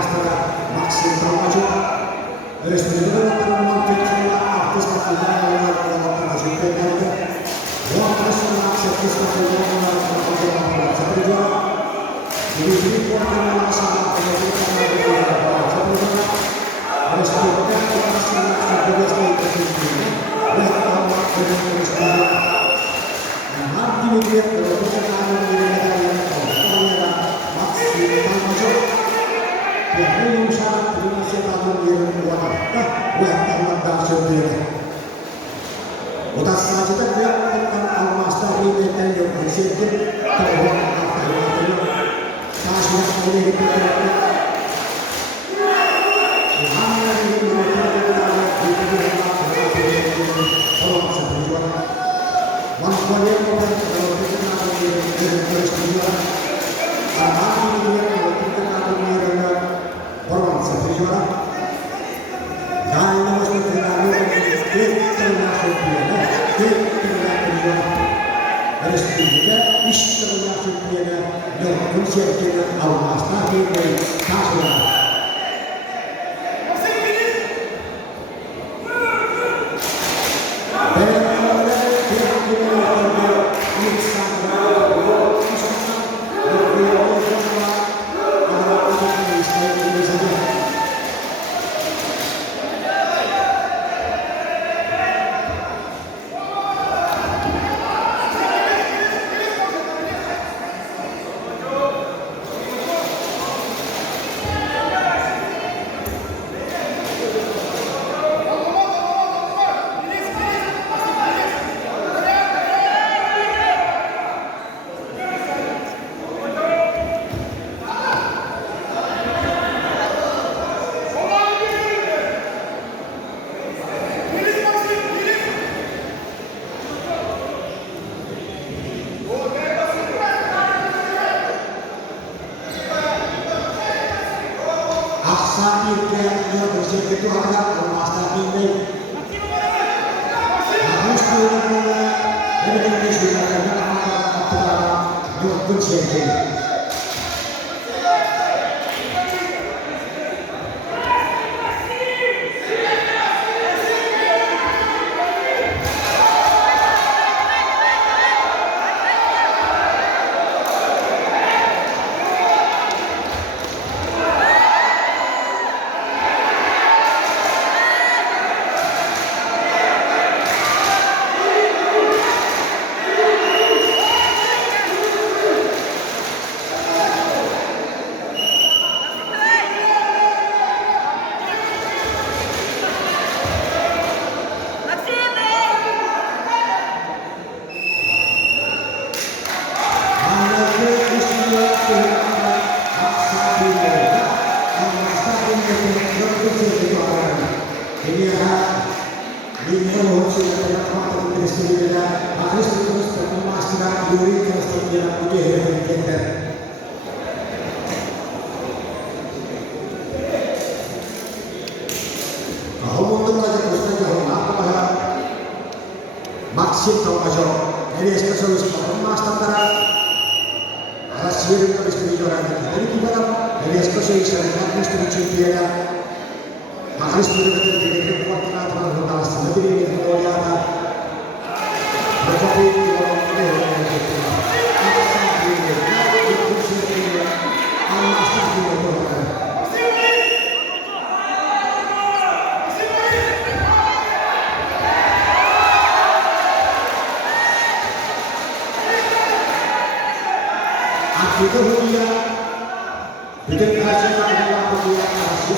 destra Maxim Traumaggio, respirando per un monte a questa finale della lotta superiore. Buon personaggio questa finale della lotta superiore. Il riporto nella sala della lotta superiore. Respirando la sala di questa intensità. Resta la respirazione. Martini dietro lo posizionano di medaglia era Maxim Traumaggio. Per rinunciare prima si è dato di guardare, guarda una danza bene. Udah saja dia tentang almastar ini dan yang presiden terhadap apa yang kasih ini diperlukan. Hanya ini diperlukan orang seperjuan. Wanita yang kalau kita terus berjuang, anak ini kalau kita berjuang orang seperjuan. Dan harus dikenali termasuk dia, termasuk harus juga termasuk dia dan menjadi awas tadi dari kasus. Itu adalah master ini harus ini sudah apa kunci Maxim Traumaggio ini spesialis emas tentara hasil dari kejuaraan dari gimana ini spesialis dari industri cipta harus benar-benar diberikan kualitas dalam hal lebih ini kemuliaan berarti itu dia bikin hasil adalah dia hasil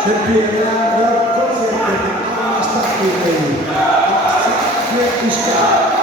Sepian berkonser dengan Anas Takdir. Aksi Isya.